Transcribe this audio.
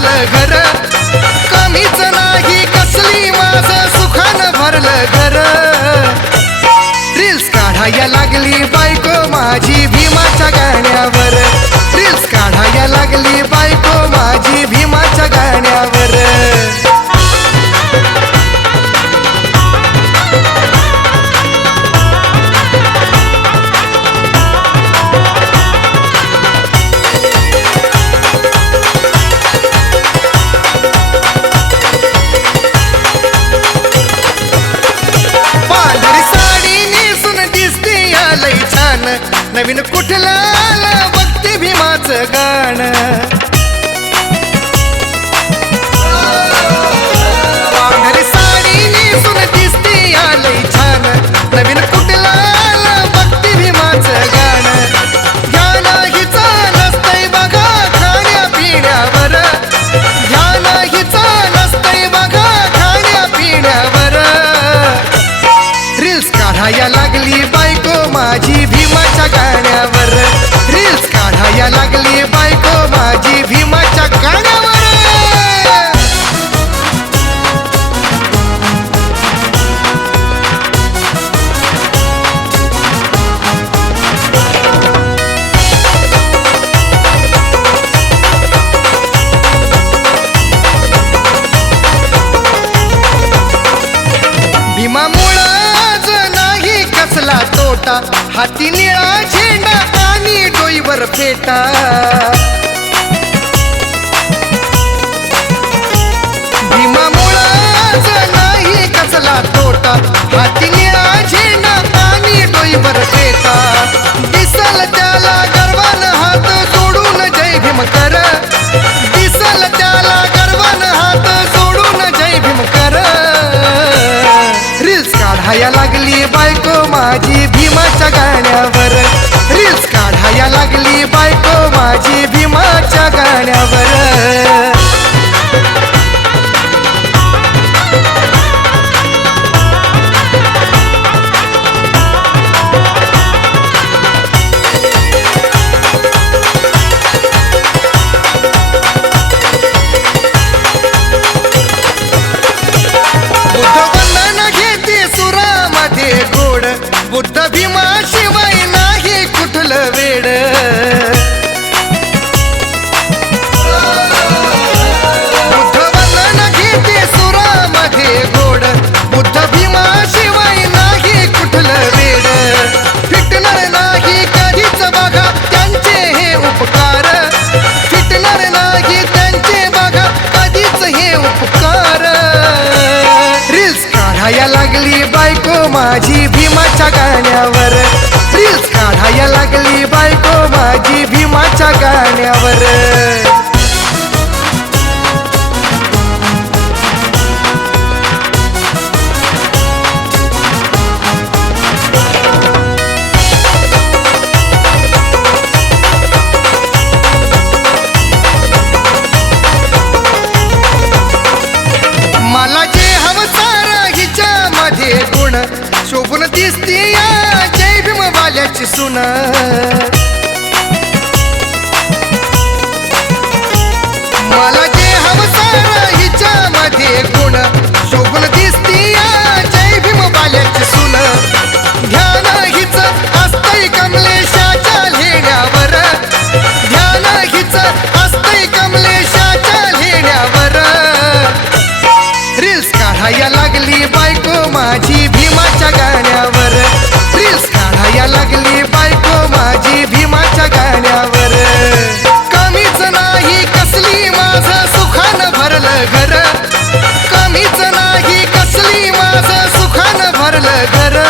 भरलं घर. कमीच नाही कसली माझ सुखानं भरलं घर. रील्स काढायला लागली बायको माझी भीमाच्या गाण्यावर. रील्स काढायला लागली बायको माझी भीमाच्या गाण्या नवीन कुठला आलं बघते भीमाचं गाणं? पांढरी साडी नेसून दिसते या लई छान. नवीन कुठला भक्ती भीमाचं गाणं? ध्यान हिचा नसतंय बघा खाण्या पिण्यावर. ध्यान हिचा नसतंय बघा खाण्या पिण्यावर. रील्स काढाया लागली होता हाती निळा झेंडा आणि डोईवर फेटा. भीमा भीमामुळाच नाही कसला तोटा हाती निळा झेंडा आणि डोईवर फेटा. दिसल त्याला गर्वान हात जोडून जय भीम कर. दिसल त्याला गर्वान हात जोडून जय भीम कर. रील्स काढाया लागली बायको माझी. गाण्यावर. रील्स काढाया लागली. बुद्ध भीमा शिवाय नाही कुठलं वेड? बुद्ध वंदन घेते सुरामध्ये गोड. बुद्ध भीमा शिवाय नाही कुठलं वेड? फिटणार नाही कधीच बघा त्यांचे हे उपकार. फिटणार नाही त्यांचे बघा कधीच हे उपकार. रील्स काढाया लागली बायको माझी भीमाच्या गाण्यावर रील्स काढायला लागली बायको माझी. भीमाच्या सुना सुखानं